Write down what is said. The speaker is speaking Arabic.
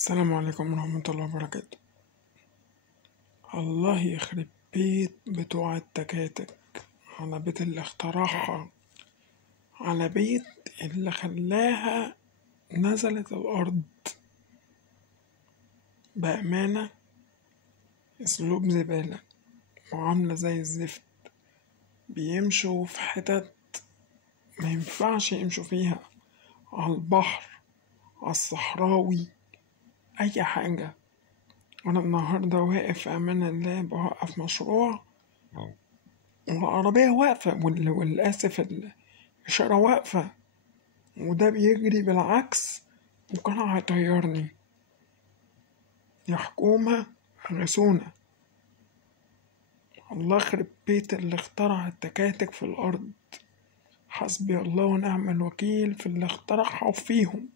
السلام عليكم ورحمة الله وبركاته. الله يخرب بيت بتوع التكاتك، على بيت اللي اخترعها، على بيت اللي خلاها نزلت الأرض. بأمانة أسلوب زبالة وعاملة زي الزفت، بيمشوا في حتت ما ينفعش يمشوا فيها، على البحر، على الصحراوي، أي حاجة. أنا النهاردة واقف في أمان الله بوقف مشروع، والعربية واقفة والآسف الإشارة واقفة، وده بيجري بالعكس وكان هيطيرني. يا حكومة غسونا. الله يخرب بيت اللي اخترع التكاتك في الأرض. حسبي الله ونعم الوكيل في اللي اخترعها وفيهم.